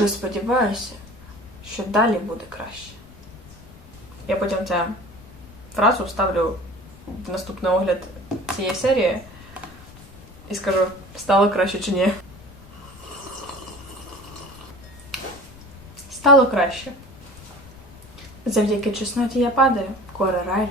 дуже сподіваюся, що далі буде краще. Я потім цю фразу вставлю в наступний огляд цієї серії і скажу, стало краще чи ні. Стало краще. Завдяки чесноті я падаю. Кора Райлі.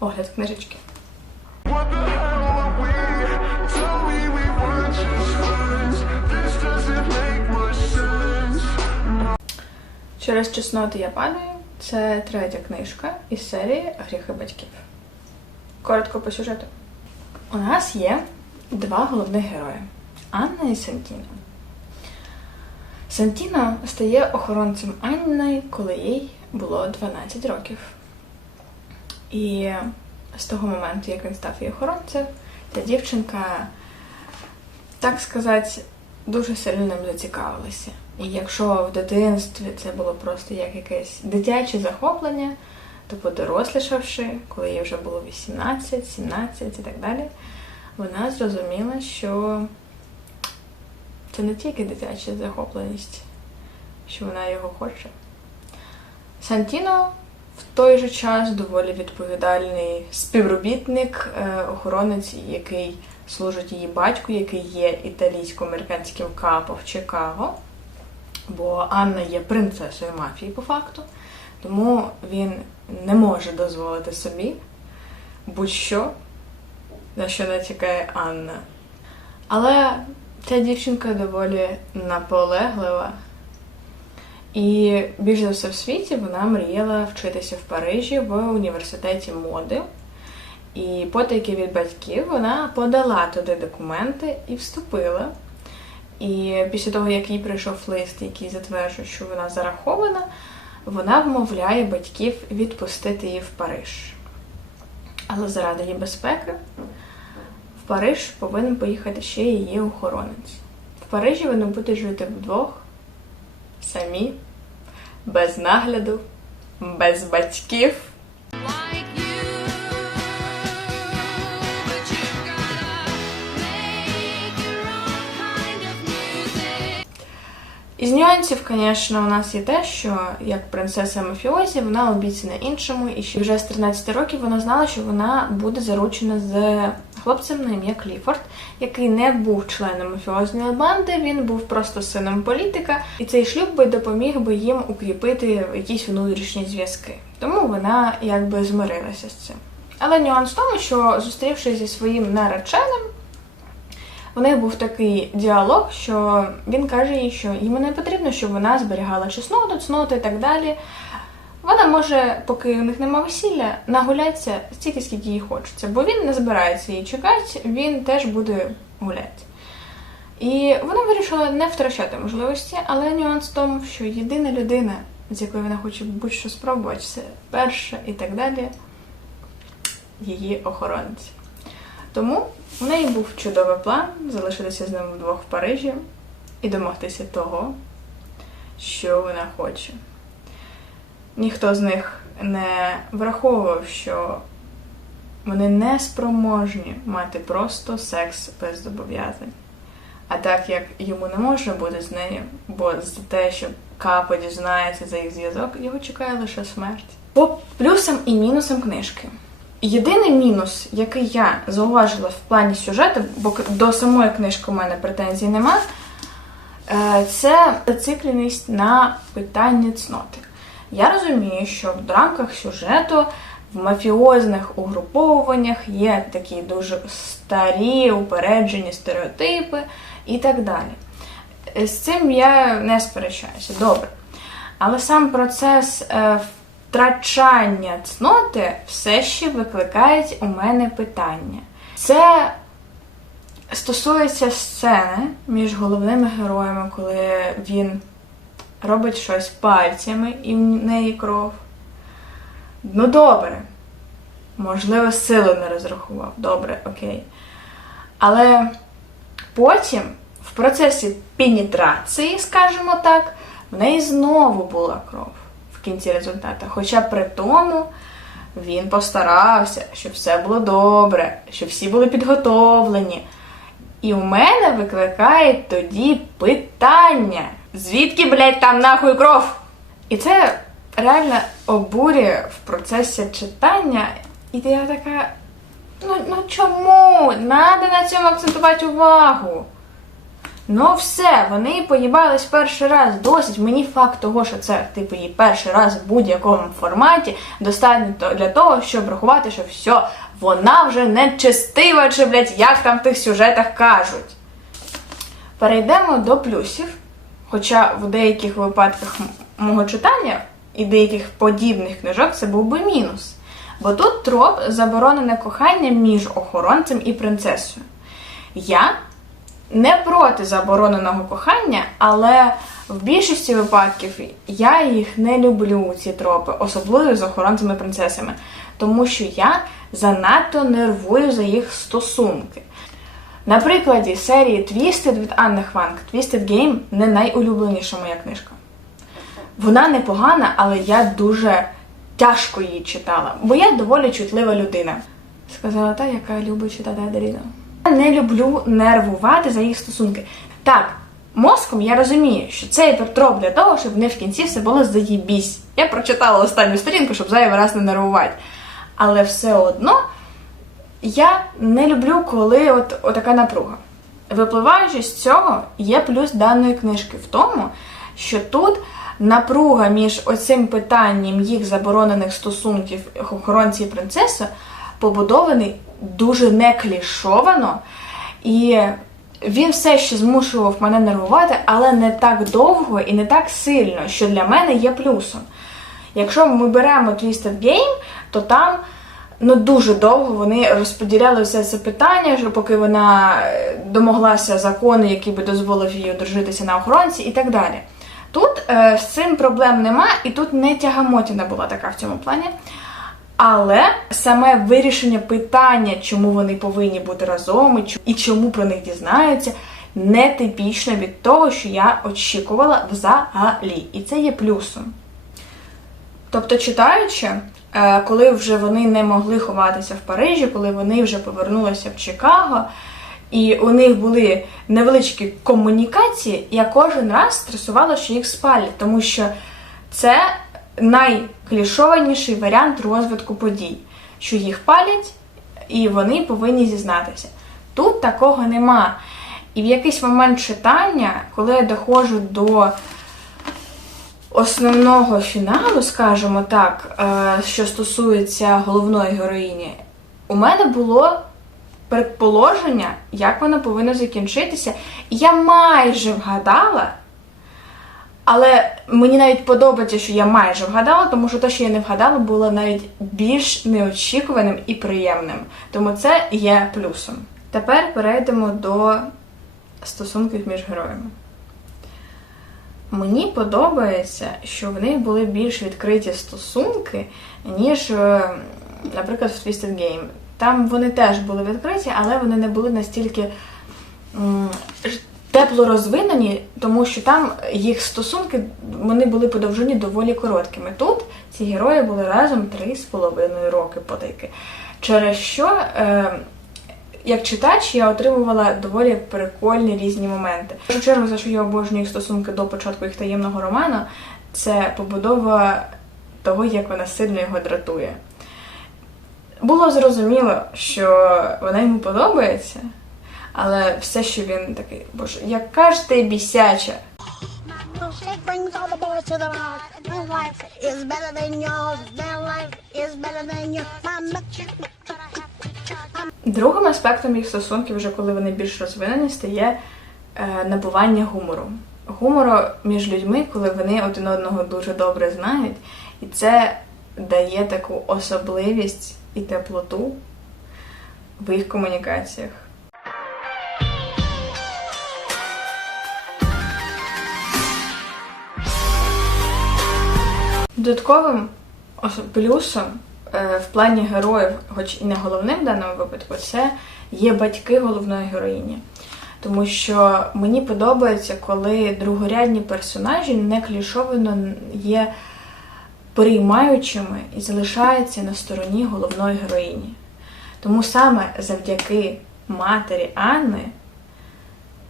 Огляд книжечки. Через чесноти я падаю. Це третя книжка із серії «Гріхи батьків». Коротко по сюжету. У нас є два головних герої – Анна і Сантіно. Сантіно стає охоронцем Анни, коли їй було 12 років. І з того моменту, як він став її охоронцем, та дівчинка, так сказати, дуже сильно ним зацікавилася. І якщо в дитинстві це було просто як якесь дитяче захоплення, то подорослішавши, коли їй вже було 18, 17 і так далі, вона зрозуміла, що це не тільки дитяча захопленість, що вона його хоче. Сантіно в той же час доволі відповідальний співробітник, охоронець, який служить її батьку, який є італійсько-американським капо в Чикаго, бо Анна є принцесою мафії по факту, тому він не може дозволити собі будь-що, на що натякає Анна. Але ця дівчинка доволі наполеглива. І більш за все в світі вона мріяла вчитися в Парижі в університеті моди. І потайки від батьків вона подала туди документи і вступила. І після того, як їй прийшов лист, який затверджує, що вона зарахована, вона вмовляє батьків відпустити її в Париж. Але заради її безпеки в Париж повинен поїхати ще її охоронець. В Парижі вони будуть жити вдвох, самі, без нагляду, без батьків. Із нюансів, звісно, у нас є те, що як принцеса мафіозі, вона обіцяна іншому, і ще вже з 13 років вона знала, що вона буде заручена з хлопцем на ім'я Кліфорд, який не був членом мафіозної банди, він був просто сином політика, і цей шлюб би допоміг би їм укріпити якісь внутрішні зв'язки. Тому вона якби змирилася з цим. Але нюанс в тому, що зустрівшись зі своїм нареченим, у них був такий діалог, що він каже їй, що йому не потрібно, щоб вона зберігала чесноту, цноту і так далі. Вона може, поки у них нема весілля, нагулятися стільки, скільки їй хочеться. Бо він не збирається її чекати, він теж буде гуляти. І вона вирішила не втрачати можливості, але нюанс в тому, що єдина людина, з якою вона хоче будь-що спробувати, це перша і так далі, її охоронець. Тому у неї був чудовий план залишитися з ним вдвох в Парижі і домогтися того, що вона хоче. Ніхто з них не враховував, що вони не спроможні мати просто секс без зобов'язань. А так як йому не можна бути з нею, бо за те, що Капо дізнається за їх зв'язок, його чекає лише смерть. По плюсам і мінусам книжки. Єдиний мінус, який я зауважила в плані сюжету, бо до самої книжки у мене претензій нема, це зацикленість на питанні цноти. Я розумію, що в рамках сюжету в мафіозних угруповуваннях є такі дуже старі, упереджені стереотипи і так далі. З цим я не сперечаюся, добре. Але сам процес втрачання цноти все ще викликає у мене питання. Це стосується сцени між головними героями, коли він робить щось пальцями і в неї кров. Ну добре, можливо, силу не розрахував, добре, окей. Але потім, в процесі пенетрації, скажімо так, в неї знову була кров в кінці результату. Хоча при тому він постарався, щоб все було добре, щоб всі були підготовлені. І у мене викликає тоді питання, звідки, блядь, там нахуй кров? І це реально обурює в процесі читання. І я така, ну чому? Надо на цьому акцентувати увагу. Ну все, вони поїбались перший раз, досить. Мені факт того, що це, типу, її перший раз в будь-якому форматі, достатньо для того, щоб рахувати, що все, вона вже нечестива, чи, блядь, як там в тих сюжетах кажуть. Перейдемо до плюсів, хоча в деяких випадках мого читання і деяких подібних книжок це був би мінус. Бо тут троп заборонене кохання між охоронцем і принцесою. Я не проти забороненого кохання, але в більшості випадків я їх не люблю, ці тропи, особливо з охоронцями і принцесами, тому що я занадто нервую за їх стосунки. На прикладі серії Twisted від Анни Хванг, Twisted Game не найулюбленіша моя книжка. Вона непогана, але я дуже тяжко її читала, бо я доволі чутлива людина. Сказала та, яка любить читати Аделіну. Я не люблю нервувати за їх стосунки. Так, мозком я розумію, що це троп для того, щоб не в кінці все було заєбісь. Я прочитала останню сторінку, щоб зайвий раз не нервувати. Але все одно я не люблю, коли отака напруга. Випливаючи з цього, є плюс даної книжки в тому, що тут напруга між оцим питанням їх заборонених стосунків охоронці і принцеси побудований дуже не клішовано, і він все ще змушував мене нервувати, але не так довго і не так сильно, що для мене є плюсом. Якщо ми беремо Twisted Game, то там дуже довго вони розподіляли все це питання, поки вона домоглася закону, який би дозволив їй одружитися на охоронці і так далі. Тут з цим проблем нема, і тут не тягамотіна була така в цьому плані. Але саме вирішення питання, чому вони повинні бути разом і чому про них дізнаються, не типічно від того, що я очікувала взагалі. І це є плюсом. Тобто, читаючи, коли вже вони не могли ховатися в Парижі, коли вони вже повернулися в Чикаго, і у них були невеличкі комунікації, я кожен раз стресувала, що їх спалять, тому що це найклішованіший варіант розвитку подій, що їх палять і вони повинні зізнатися. Тут такого нема. І в якийсь момент читання, коли я доходжу до основного фіналу, скажімо так, що стосується головної героїні, у мене було предположення, як воно повинно закінчитися. І я майже вгадала, але мені навіть подобається, що я майже вгадала, тому що те, що я не вгадала, було навіть більш неочікуваним і приємним. Тому це є плюсом. Тепер перейдемо до стосунків між героями. Мені подобається, що в них були більш відкриті стосунки, ніж, наприклад, в Twisted Game. Там вони теж були відкриті, але вони не були настільки тепло розвинені, тому що там їх стосунки, вони були по довжині доволі короткими. Тут ці герої були разом 3,5 роки потайки. Через що, як читач, я отримувала доволі прикольні різні моменти. В першу чергу, за що я обожнюю їх стосунки до початку їх таємного роману, це побудова того, як вона сильно його дратує. Було зрозуміло, що вона йому подобається, але все, що він такий, боже, яка ж ти бісяча. Другим аспектом їх стосунків, вже коли вони більш розвинені, стає набування гумору. Гумору між людьми, коли вони один одного дуже добре знають, і це дає таку особливість і теплоту в їх комунікаціях. Додатковим плюсом в плані героїв, хоч і не головним в даному випадку, це є батьки головної героїні. Тому що мені подобається, коли другорядні персонажі не клішовано є приймаючими і залишаються на стороні головної героїні. Тому саме завдяки матері Анни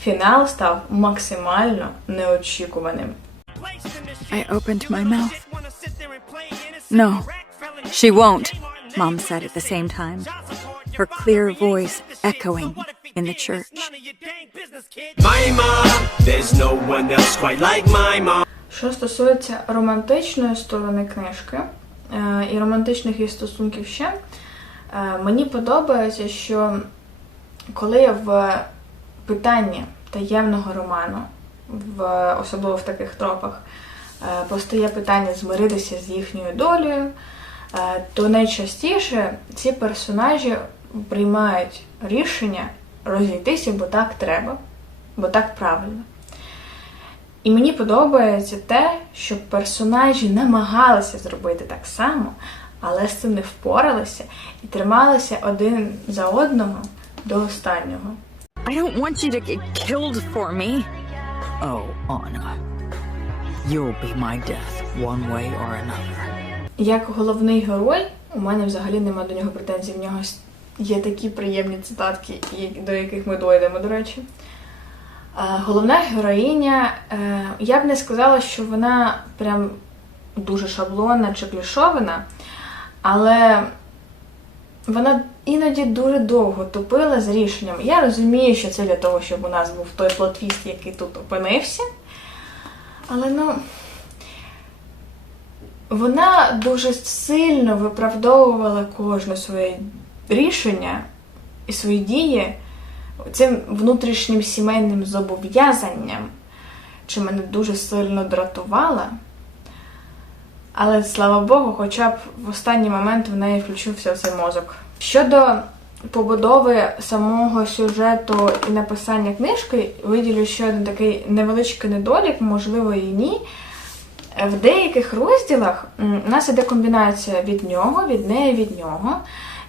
фінал став максимально неочікуваним. I opened my mouth. No, she won't, Mom said at the same time, her clear voice echoing in the church. My mom, there's no one else quite like my mom. Що стосується романтичної сторони книжки і романтичних її стосунків ще, мені подобається, що коли в питанні таємного роману, особливо в таких тропах, постає питання змиритися з їхньою долею, то найчастіше ці персонажі приймають рішення розійтися, бо так треба, бо так правильно. І мені подобається те, що персонажі намагалися зробити так само, але з цим не впоралися і трималися один за одного до останнього. I don't want you to get killed for me. Oh, Anna. You'll be my death, one way or another. Як головний герой, у мене взагалі нема до нього претензій, в нього є такі приємні цитатки, до яких ми дойдемо, до речі. Головна героїня, я б не сказала, що вона прям дуже шаблонна чи клішована, але вона іноді дуже довго тупила з рішенням. Я розумію, що це для того, щоб у нас був той плот-твіст, який тут опинився, але вона дуже сильно виправдовувала кожне своє рішення і свої дії цим внутрішнім сімейним зобов'язанням, що мене дуже сильно дратувало. Але, слава Богу, хоча б в останній момент в неї включився цей мозок. Щодо побудови самого сюжету і написання книжки, виділю ще один такий невеличкий недолік, можливо і ні. В деяких розділах у нас іде комбінація від нього, від неї, від нього.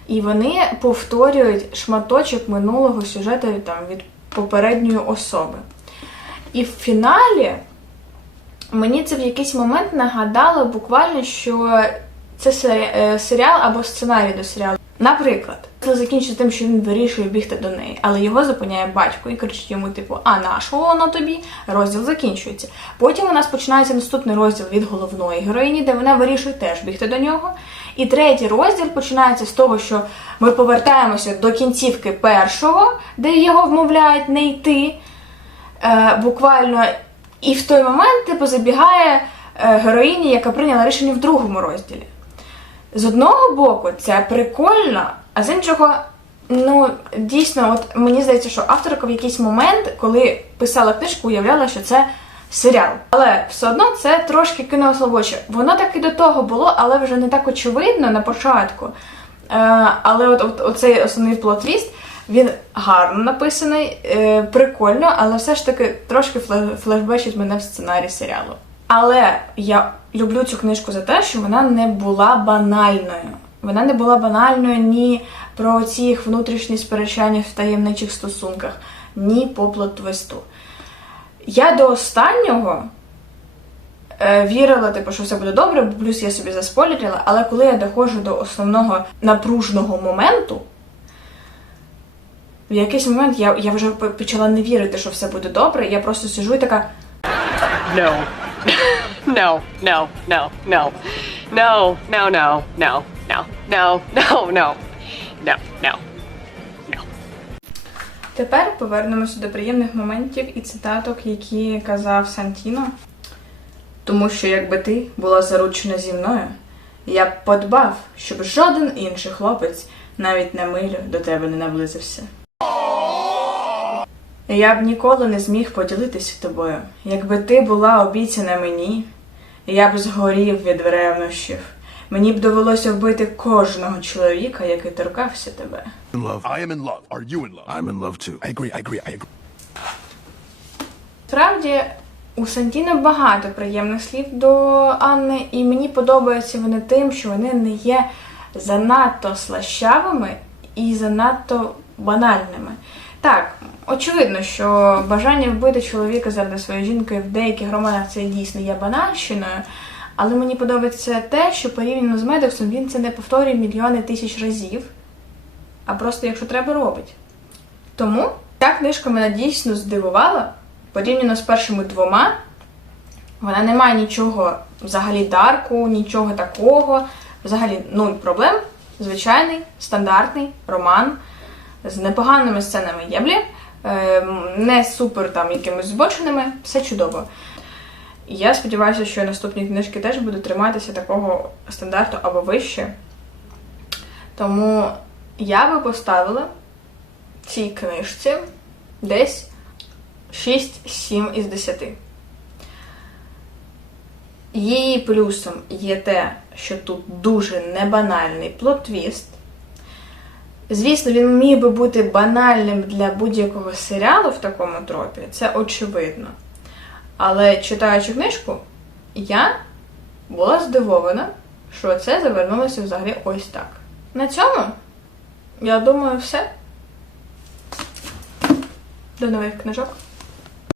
І вони повторюють шматочок минулого сюжету від попередньої особи. І в фіналі мені це в якийсь момент нагадало буквально, що це серіал або сценарій до серіалу. Наприклад, це закінчується тим, що він вирішує бігти до неї, але його зупиняє батько і кричить йому, а нашого воно тобі? Розділ закінчується. Потім у нас починається наступний розділ від головної героїні, де вона вирішує теж бігти до нього. І третій розділ починається з того, що ми повертаємося до кінцівки першого, де його вмовляють не йти, буквально. І в той момент, забігає героїня, яка прийняла рішення в другому розділі. З одного боку, це прикольно, а з іншого, дійсно, мені здається, що авторка в якийсь момент, коли писала книжку, уявляла, що це серіал. Але все одно це трошки кінословоче. Воно так і до того було, але вже не так очевидно на початку. Але оцей основний плот-твіст, він гарно написаний, прикольно, але все ж таки трошки флешбечить мене в сценарій серіалу. Але я люблю цю книжку за те, що вона не була банальною. Вона не була банальною ні про ці їх внутрішні сперечання в таємничих стосунках, ні по плот-твісту. Я до останнього вірила, що все буде добре, плюс я собі заспойлерила, але коли я доходжу до основного напружного моменту, в якийсь момент я вже почала не вірити, що все буде добре, я просто сиджу і така... No. No, no, no, no. No, no, no, no, no, no, no, no, no, no, no. Тепер повернемося до приємних моментів і цитаток, які казав Сантіно. Тому що якби ти була заручена зі мною, я б подбав, щоб жоден інший хлопець навіть на милю до тебе не наблизився. Я б ніколи не зміг поділитися тобою. Якби ти була обіцяна мені, я б згорів від ревнощів. Мені б довелося вбити кожного чоловіка, який торкався тебе. In love. I am in love. Are you in love? I'm in love too. I agree. Справді, у Сантіно багато приємних слів до Анни, і мені подобаються вони тим, що вони не є занадто слащавими і занадто банальними. Так, очевидно, що бажання вбити чоловіка заради своєї жінки в деяких романах це дійсно є банальщиною, але мені подобається те, що порівняно з Медоксом він це не повторює мільйони тисяч разів, а просто, якщо треба, робить. Тому Ця книжка мене дійсно здивувала. Порівняно з першими двома, вона не має нічого взагалі дарку, нічого такого. Взагалі 0 проблем. Звичайний, стандартний роман з непоганими сценами єблі, не супер там якимось збоченими, все чудово. І я сподіваюся, що наступні книжки теж будуть триматися такого стандарту або вище. Тому я би поставила цій книжці десь 6-7 із 10. Її плюсом є те, що тут дуже небанальний плот-твіст. Звісно, він міг би бути банальним для будь-якого серіалу в такому тропі, це очевидно. Але читаючи книжку, я була здивована, що це завернулося взагалі ось так. На цьому, я думаю, все. До нових книжок.